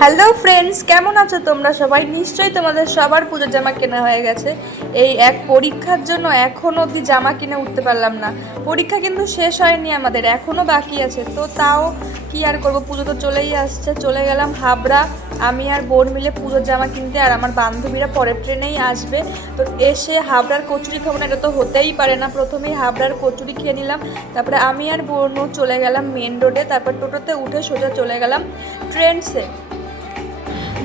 Hello friends কেমন আছো তোমরা সবাই? নিশ্চয়ই তোমাদের সবার পুজোর জামা কেনা হয়ে গেছে। এই এক পরীক্ষার জন্য এখনও অবধি জামা কিনে উঠতে পারলাম না। পরীক্ষা কিন্তু শেষ হয়নি আমাদের এখনও বাকি আছে। তো তাও কি আর করব? পুজো তো চলেই আসছে, চলে গেলাম হাবড়া। আমি আর বোন মিলে পুজোর জামা কিনতে আর আমার বান্ধবীরা পরের ট্রেনেই আসবে। তো এসে হাবড়ার কচুরি খাব না, এটা তো হতেই পারে না। প্রথমেই হাবড়ার কচুরি খেয়ে নিলাম। তারপরে আমি আর বোনও চলে গেলাম মেন রোডে তারপর টোটোতে উঠে সোজা চলে গেলাম ট্রেন্ডসে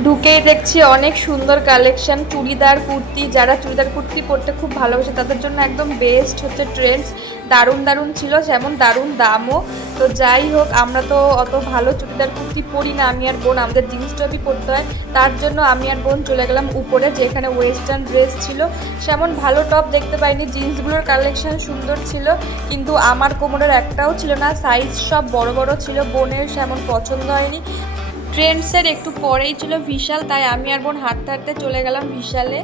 ঢুকেই দেখছি অনেক সুন্দর কালেকশন চুড়িদার, কুর্তি। যারা চুড়িদার, কুর্তি পরতে খুব ভালোবাসে, তাদের জন্য একদম বেস্ট হচ্ছে ট্রেন্ডস দারুণ দারুণ ছিল, যেমন দারুণ দামও। তো যাই হোক, আমরা তো অত ভালো চুড়িদার, কুর্তি পরি না, আমি আর বোন, আমাদের জিন্স টপই পরতে হয়। তার জন্য আমি আর বোন চলে গেলাম উপরে, যেখানে ওয়েস্টার্ন ড্রেস ছিল। সেমন ভালো টপ দেখতে পাইনি, জিন্সগুলোর কালেকশন সুন্দর ছিল, কিন্তু আমার কোমরের একটাও ছিল না সাইজ সব বড় বড় ছিল, বোনের সেমন পছন্দ হয়নি। ট্রেন্ডসের একটু পরেই ছিল বিশাল তাই আমি আর বোন হাঁটতে হাঁটতে চলে গেলাম বিশালে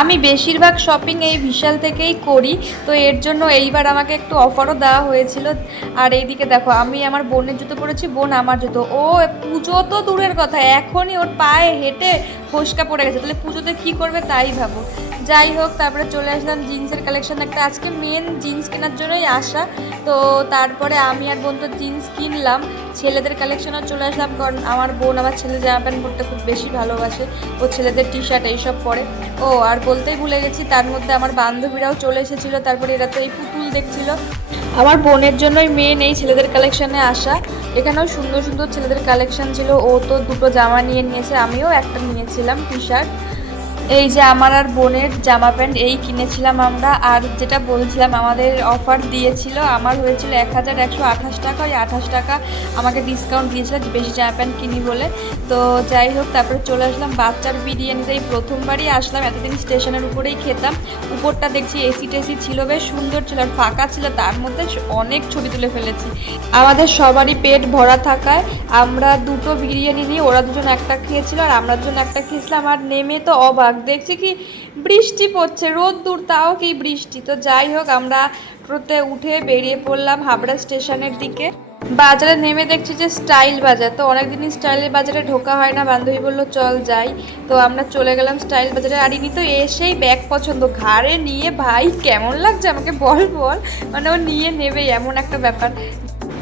আমি বেশিরভাগ শপিং এই বিশাল থেকেই করি, তো এর জন্য এইবার আমাকে একটু অফারও দেওয়া হয়েছিল। আর এইদিকে দেখো, আমি আমার বোনের জুতো পরেছি, বোন আমার জুতো। ও, পুজো তো দূরের কথা, এখনই ওর পায়ে হেঁটে ফসকা পড়ে গেছে। তাহলে পুজোতে কী করবে তাই ভাবো। যাই হোক, তারপরে চলে আসলাম জিন্সের কালেকশন একটা আজকে মেন জিন্স কেনার জন্যই আসা। তো তারপরে আমি আর বোন তো জিন্স কিনলাম। ছেলেদের কালেকশনও চলে আসলাম কারণ আমার বোন আমার ছেলে জামা প্যান্ট পরতে খুব বেশি ভালোবাসে। ও ছেলেদের টি শার্ট এইসব পরে। ও, আর বলতেই ভুলে গেছি, তার মধ্যে আমার বান্ধবীরাও চলে এসেছিল। তারপরে এরা তো এই পুতুল দেখছিল। আমার বোনের জন্যই মেন এই ছেলেদের কালেকশনে আসা। এখানেও সুন্দর সুন্দর ছেলেদের কালেকশন ছিল। ও তো দুটো জামা নিয়ে নিয়েছে, আমিও একটা নিয়েছিলাম টি শার্ট এই যে আমার আর বোনের জামা প্যান্ট এই কিনেছিলাম আমরা, আর যেটা বলছিলাম আমাদের অফার দিয়েছিল, আমার হয়েছিল এক হাজার একশো আঠাশ টাকা, ওই আঠাশ টাকা আমাকে ডিসকাউন্ট দিয়েছিল বেশি জামা প্যান্ট কিনি বলে। তো যাই হোক, তারপরে চলে আসলাম বাচ্চার বিরিয়ানিতে এই প্রথমবারই আসলাম, এতদিন স্টেশনের উপরেই খেতাম। উপরটা দেখছি এসি টেসি ছিল, বেশ সুন্দর ছিল আর ফাঁকা ছিল, তার মধ্যে অনেক ছবি তুলে ফেলেছি। আমাদের সবারই পেট ভরা থাকায় আমরা দুটো বিরিয়ানি নিয়ে, ওরা দুজন একটা খেয়েছিল আর আমরা দুজন একটা খেয়েছিলাম, আর নেমে তো অবাক। দেখছি কি বৃষ্টি পড়ছে, রোদ দূর, তাও কি বৃষ্টি। তো যাই হোক, আমরা টোটোতে উঠে বেরিয়ে পড়লাম হাবড়া স্টেশনের দিকে। বাজারে নেমে দেখছি যে স্টাইল বাজার। তো অনেকদিনই স্টাইল বাজারে ঢোকা হয় না। বান্ধবী বলল, চল যাই। তো আমরা চলে গেলাম স্টাইল বাজারে। আর ইনি তো এসেই ব্যাগ পছন্দ, ঘাড়ে নিয়ে, ভাই, কেমন লাগছে আমাকে বল বল। মানে ও নিয়ে নেবে এমন একটা ব্যাপার।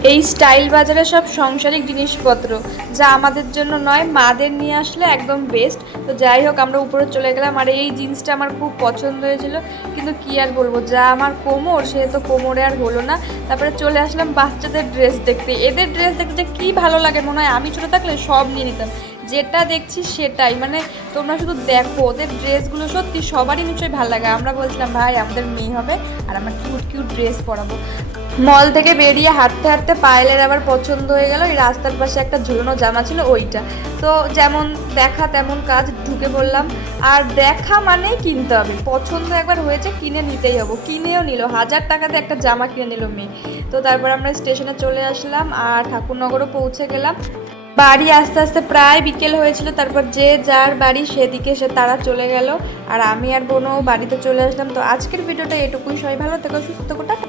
এই স্টাইল বাজারে সব সংসারিক জিনিসপত্র, যা আমাদের জন্য নয়, মাদের নিয়ে আসলে একদম বেস্ট তো যাই হোক, আমরা উপরে চলে গেলাম, আর এই জিন্সটা আমার খুব পছন্দ হয়েছিল। কিন্তু কি আর বলব, যা আমার কোমর, সে তো কোমরে আর হলো না। তারপরে চলে আসলাম বাচ্চাদের ড্রেস দেখতে। এদের ড্রেস দেখতে যে কী ভালো লাগে, মনে হয় আমি ছোটো থাকলে সব নিয়ে নিতাম। যেটা দেখছি সেটাই। মানে তোমরা শুধু দেখো, ওদের ড্রেসগুলো সত্যি সবারই নিশ্চয়ই ভালো লাগে। আমরা বলছিলাম, ভাই, আমাদের মেয়ে হবে আর আমরা কিউট কিউট ড্রেস পরাবো। মল থেকে বেরিয়ে হাঁটতে হাঁটতে পায়েলের আবার পছন্দ হয়ে গেল। এই রাস্তার পাশে একটা ঝুলানো জামা ছিল ওইটা। তো যেমন দেখা, তেমন কাজ, ঢুকে পড়লাম। আর দেখা মানে কিনতে হবে। পছন্দ একবার হয়েছে, কিনে নিতেই হব। কিনেও নিল। হাজার টাকাতে একটা জামা কিনে নিল মেয়ে। তো তারপর আমরা স্টেশনে চলে আসলাম আর ঠাকুরনগরও পৌঁছে গেলাম। বাড়ি আস্তে আস্তে প্রায় বিকেল হয়েছিল, তারপর যে যার বাড়ি সেদিকে সে তারা চলে গেল। আর আমি আর বোনও বাড়িতে চলে আসলাম। তো আজকের ভিডিওটা এটুকুই। সবাই ভালো থেকো, সুস্থ থাকো, টাটা।